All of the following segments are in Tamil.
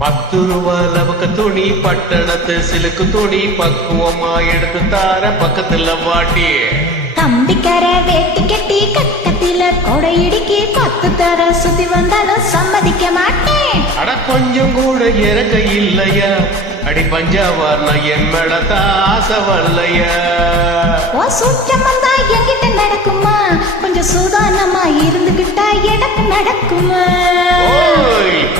10 ரூபா லவக்க துணி பட்டணத்து சிலுக்கு துணி பக்குவமா எடுத்து தார பக்கத்துல வாட்டி தம்பிக்கார வேட்டி கட்டி கக்கத்தில கொடை இடுக்கி 10 தர சுத்தி வந்தாலும் சம்மதிக்க மாட்டேன். அட கொஞ்சம் கூட இறக்க இல்லையா அடி பஞ்சாவார்னா என் மேலதான் ஆசை வரலையா. ஓ சூச்சம் வந்தா என்கிட்ட நடக்குமா, கொஞ்சம் சூதானமா இருந்துகிட்டா எனக்கு நடக்குமா.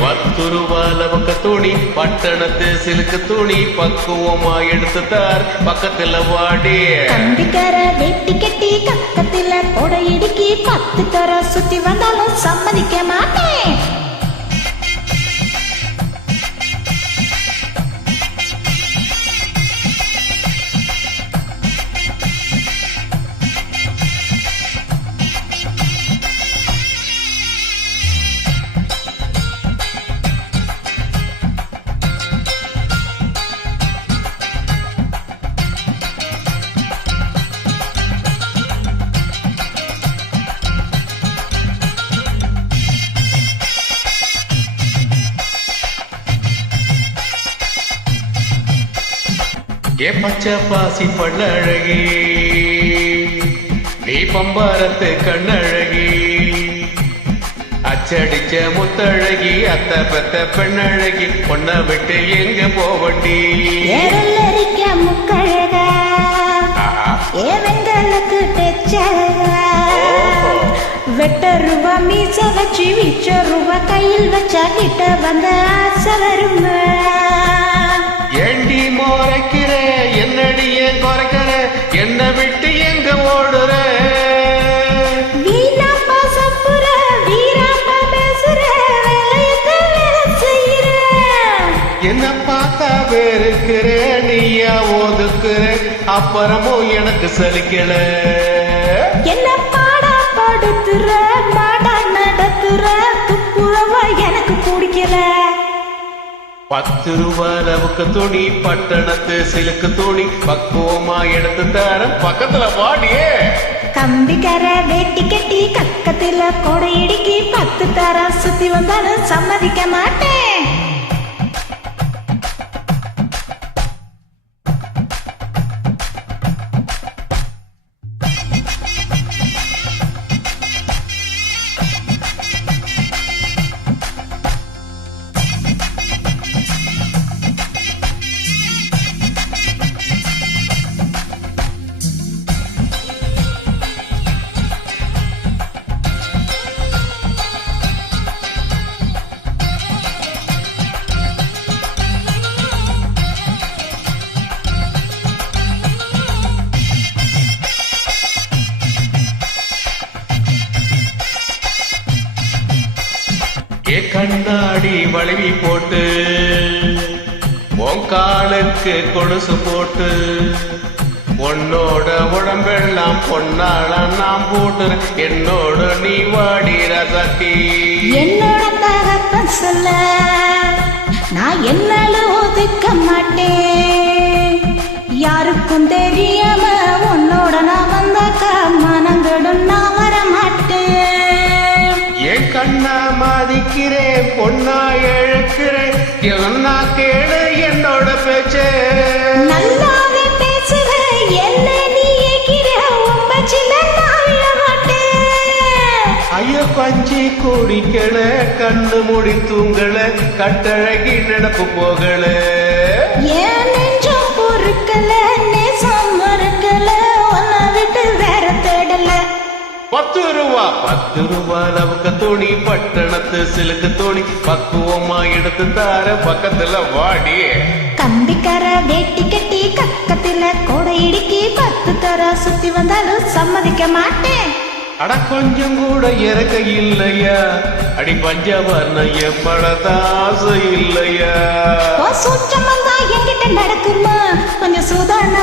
10 ரூபா லவக்க துணி பட்டணத்து சிலுக்கு துணி பக்குவமா எடுத்து தார் பக்கத்துல வாடி தம்பிக்கார வேட்டி கட்டி கக்கத்தில கொடை இடுக்கி 10 தர சுத்தி வந்தாலும் சம்மதிக்க மாட்டேன். ஏ பச்சை பாசி பண்ணழகி நீ பம்பாரத்து கண்ணழகி அச்சடிச்ச முத்தழகி அத்த பெத்த பெண்ணழகி பொண்ண விட்டு எங்க போவண்டி. ஏரல்லரிக்க முக்கழகா ஏ வெங்கலத்து பெச்சழகா வெட்ட ரூபா மீச வச்சு வீச்ச ரூபா கையில் வச்சா கிட்ட வந்த ஆசை வருமா. ஏண்டி மோரைக்கிற என்னடிய குறைக்கிற என்ன விட்டு எங்க ஓடுற வீணாப்பா சப்புற வீராப்பா பேசுற வேலையத்தை வேலை செய்யற என்ன பார்த்தா வேறுக்கிற நீயா ஒதுக்குற அப்புறமும் எனக்கு சலிக்கல. என்ன பாடா படுத்துற மாடா நடத்துற துப்புரவா எனக்கு பிடிக்கல. 10 ரூபா லவக்க துணி பட்டணத்து சிலுக்கு துணி பக்குவமா எடுத்து தர பக்கத்துல வாடியே. கம்பிக்கார வேட்டி கட்டி கக்கத்துல கொடை இடுக்கி 10 தர சுத்தி வந்தாலும் சம்மதிக்க மாட்டேன். ஏ கண்ணாடி வளைவி போட்டு உன் காலுக்கு கொலுசு போட்டு உன்னோட உடம்பெல்லாம் பொன்னால நான் போட்டுறேன் என்னோட நீ வாடி ரசத்தி. என்னோட தகப்பன் சொல்ல நான் என்னால ஒதுக்க மாட்டேன். யாருக்கும் தெரியாம உன்னோட நான் வந்தாக்கா மனங்கடும் நான் வர மாட்டேன். என் கண்ணா மதிக்கிறேன் பொண்ணா இழக்கிறேன் என்ன கேளு என்னோட பேச்சு. நல்லாவே பேசுற என்ன நீ ஏக்கிற உம்ப சின்ன நான் விழ மாட்டேன். ஐயோ பஞ்சி குடிக்கல கண்ணு மூடி தூங்கல கட்டழகி நடப்பு போகல. ஏன் நெஞ்சம் பொறுக்கல நேசம் மறுக்கல உன்னை விட்டு வேற தேடல. 10 ரூபா லவக்க துணி பட்டணத்து சிலுக்கு துணி பக்குவமா எடுத்து தார பக்கத்துல வாடி. கம்பிக்கார வேட்டி கட்டி கக்கத்துல கொடை இடுக்கி 10 தர சுத்தி வந்தாலும் சம்மதிக்க மாட்டேன். அட கொஞ்சம் கூட இறக்க இல்லையா அடி பஞ்சவர்ண எப்படதாசை இல்லையா. ஓ சூச்சம் வந்தா என்கிட்ட நடக்குமா, கொஞ்சம் சூதான